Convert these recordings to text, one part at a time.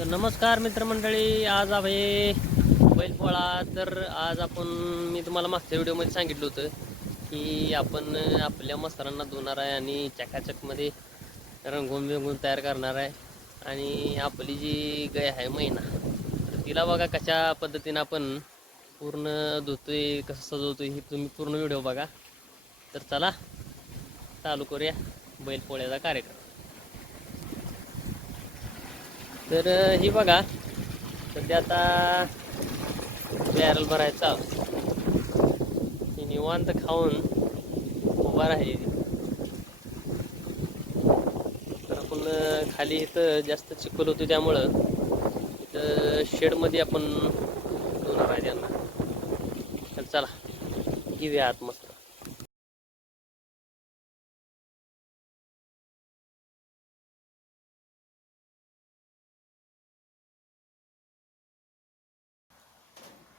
तर नमस्कार मित्रमंडळी, आज आहे बैलपोळा. तर आज आपण मी तुम्हाला मागच्या व्हिडिओमध्ये सांगितलं होतं की आपण आपल्या मस्तरांना धुणार आहे आणि चकाचकमध्ये रंगवून बिंगून तयार करणार आहे. आणि आपली जी गाय आहे मैना, तर तिला बघा कशा पद्धतीनं आपण पूर्ण धुतोय, कसं सजवतोय, ही तुम्ही पूर्ण व्हिडिओ बघा. तर चला चालू करूया बैलपोळ्याचा कार्यक्रम. तर ही बघा, सध्या आता बॅरल भरायचा ही निवांत खाऊन उभा राहिली. तर आपण खाली इथं जास्त चिखल होतो, त्यामुळं इथं शेडमध्ये आपण धुणार आहे त्यांना. तर चला घेऊया आत मस्त.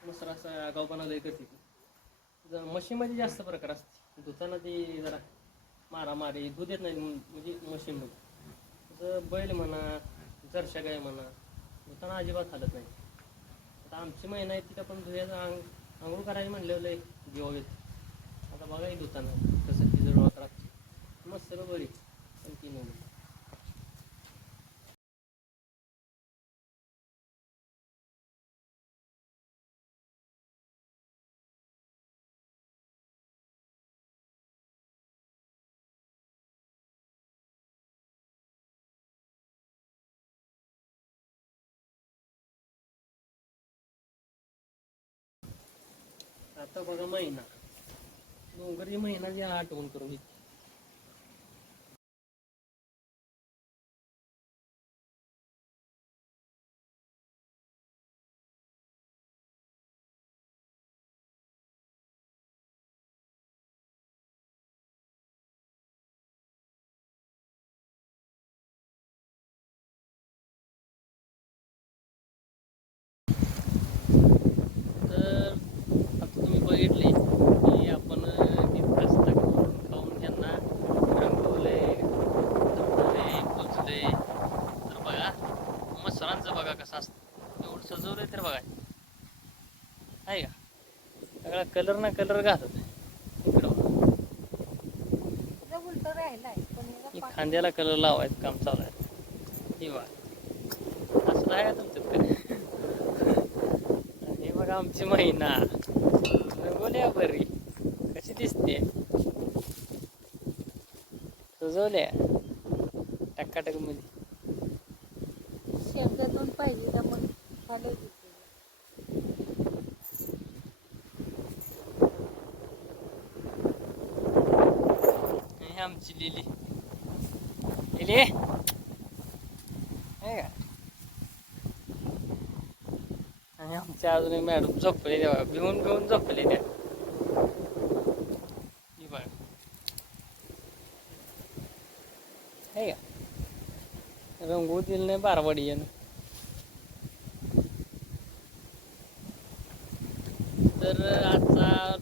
मस्त असं आगाऊपणा लय करते ती. जर मशीनमध्ये जास्त प्रकार असते, धुताना ती जरा मारामारी दूध येत नाही म्हणजे मशीनमध्ये. तसं बैल म्हणा, जर्शा गाय म्हणा, धुताना अजिबात हालत नाही. आता आमची महिना आहे, तिथं पण धुयाचं आंघोळ करायची म्हणलेलं आहे जीवा येत. आता बघा धुताना कसं ती जवळ राहते मस्त सगळं बरी पण ती नाही. आता बघा महिना, डोंगरी महिना जी आठवण करून घेते. तर आता तुम्ही बघितले की आपण तिथं खाऊन त्यांना रंगवले, धुतले, पोचले. तर बघा मसरांचं बघा कसं असतं, एवढं सजवलंय तर बघा आहे का, सगळा कलर ना कलर घालत इकडं खांद्याला कलर लावायचं काम चालू आहे. हे बघा असं आहे का तुमच्याकडे. हे बघा आमची महिना रंगवल्या बरी कशी दिसते, सजवल्या टक्काटक मध्ये. शेंगातून पाहिजे तर मग खाली हे आमची लिली लिली आहे का. आणि आमच्या अजून एक मॅडम झोपले, तेव्हा भिवून भिवून झोपले त्या. बघ आहे का, रंगवू दिलं नाही बारवाडी यानं. तर आजचा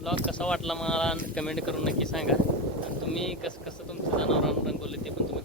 ब्लॉग कसा वाटला मला कमेंट करून नक्की सांगा. आणि तुम्ही कसं कसं तुमचं जनावरांना रंगवलं ते पण तुम्ही